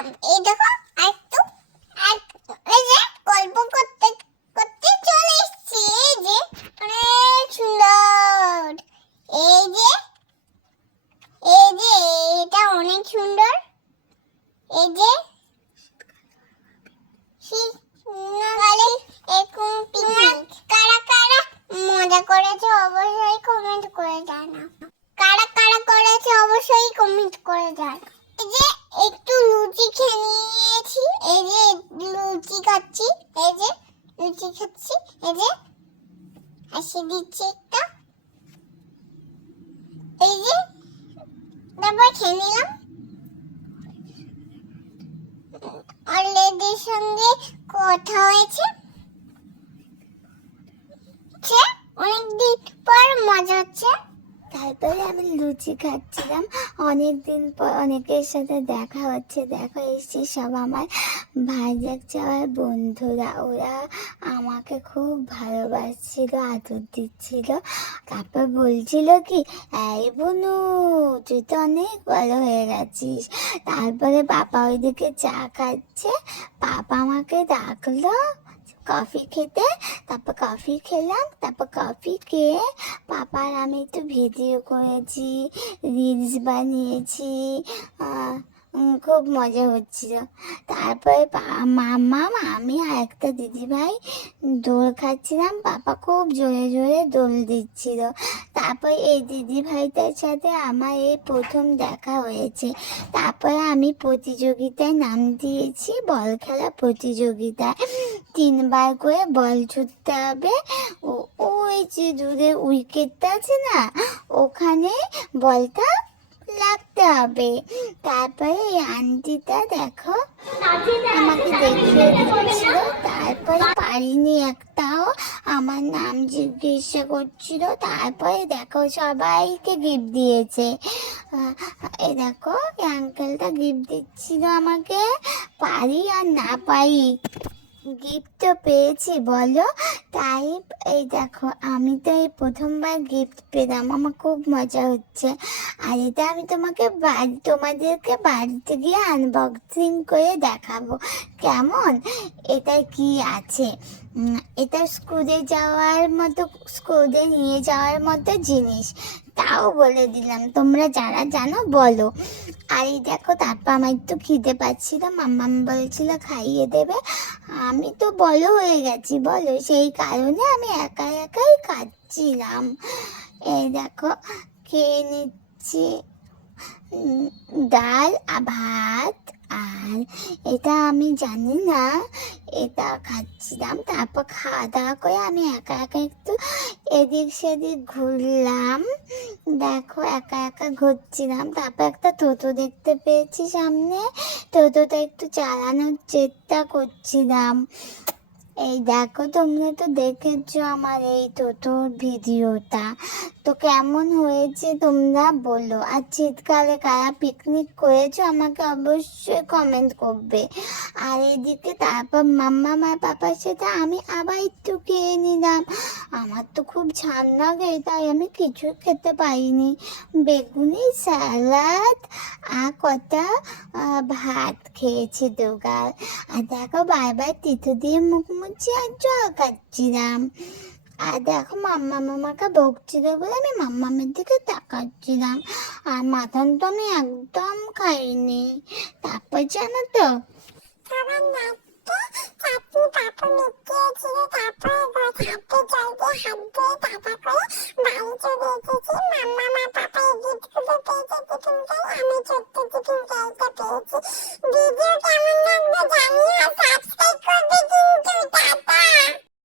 দিলাম। এই দেখো একটু আর এই যে গল্প করতে করতে চলে এসেছি। এই যে অনেক সুন্দর। এই যে এটা অনেক সুন্দর। এই যে শীতকালে এরকম পিকনিক। কারা কারা মজা করেছে অবশ্যই কমেন্ট করে জানাও। কারা কারা করেছে অবশ্যই কমেন্ট করে জানাও। এই যে একটু লুচি খেয়ে নিয়েছি। এই যে লুচি খাচ্ছি। এই যে লুচি খাচ্ছি। এই যে হাসি দিচ্ছি একটা। এই যে তারপর খেয়ে নিলাম। অলরেডির সঙ্গে কথা হয়েছে। অনেকদিন পর মজা হচ্ছে। তারপরে আমি লুচি খাচ্ছিলাম। অনেকদিন পর অনেকের সাথে দেখা হচ্ছে। দেখা এসছে সব আমার ভাইজাক যাওয়ার বন্ধুরা। ওরা আমাকে খুব ভালোবাসছিল, আদর দিচ্ছিল। তারপর বলছিল কি, এই বুনু তুই তো অনেক বড় হয়ে গেছিস। তারপরে পাপা ওইদিকে চা খাচ্ছে। পাপা আমাকে ডাকলো কফি খেতে। তারপর কফি খেলাম। তারপর কফি খেয়ে পাপার আমি একটু ভিডিও করেছি, রিলস বানিয়েছি। খুব মজা হচ্ছিল। তারপরে মামা, আমি আর একটা দিদিভাই দোল খাচ্ছিলাম। পাপা খুব জোরে জোরে দোল দিচ্ছিল। তারপর এই দিদিভাইটার সাথে আমার এই প্রথম দেখা হয়েছে। তারপরে আমি প্রতিযোগিতায় নাম দিয়েছি, বল খেলা প্রতিযোগিতায়। 3 বার করে বল ছুটতে হবে। ওই যে দূরে উইকেটটা আছে না, ওখানে বলটা লাগতে হবে। তারপরে এই আন্টিটা দেখো আমাকে দেখিয়ে দিচ্ছিল। তারপরে পারিনি একটাও, আমার নাম জিজ্ঞাসা করছিল। তারপরে দেখো সবাইকে গিফট দিয়েছে। এই দেখো এই আঙ্কেলটা গিফট দিচ্ছিল আমাকে। পারি আর না পারি গিফট তো পেয়েছি বলো। তাই এই দেখো আমি তো এই প্রথমবার গিফট পেলাম, আমার খুব মজা হচ্ছে। আর এটা আমি তোমাদেরকে বাড়িতে গিয়ে আনবক্সিং করে দেখাবো কেমন। এটা কি আছে, এটা স্কুলে নিয়ে যাওয়ার মতো জিনিস। তাও বলে দিলাম, তোমরা যারা জানো বলো। আর এই দেখো তারপর আমার একটু খিদে পাচ্ছিল, মাম্মাম বলছিল খাইয়ে দেবে। আমি তো বড় হয়ে গেছি বলো, সেই কারণে আমি একাই খাচ্ছিলাম। এই দেখো খেয়ে নিচ্ছি ডাল আর ভাত। আর এটা আমি জানি না, এটা খাচ্ছিলাম। তারপর খাওয়া দাওয়া করে আমি একা একটু এদিক সেদিক ঘুরলাম। দেখো একা ঘুরছিলাম। তারপর একটা টোটো দেখতে পেয়েছি সামনে। টোটোটা একটু চালানোর চেষ্টা করছিলাম। এই দেখো তোমরা তো দেখেছো আমার এই টোটোর ভিডিওটা, তো কেমন হয়েছে তোমরা বলো। আর শীতকালে কারা পিকনিক করেছো আমাকে অবশ্যই কমেন্ট করবে। আর এদিকে তারপর মাম্মা আর পাপার সাথে আমি আবার একটু খেয়ে নিলাম। আমার তো খুব ঝাল লাগে, তাই আমি কিছু খেতে পারিনি। বেগুনি, স্যালাড আর কটা ভাত খেয়েছি দুগাল। আর দেখো বারবার তিতো দিয়ে মুখ মুছি আর জল খাচ্ছিলাম। আর দেখো মামাকে বকছিল বলে আমি মাম্মামের দিকে তাকাচ্ছিলাম। আর মাটন তো আমি একদম খাইনি। তারপর জানো তো সবার নাচতে চাচু পাপু মিটিয়েছিল। তারপরে হাতে জল দিয়ে হাত দিয়ে টাটা করে বাড়ি চলে এসেছি। মাম্মা মা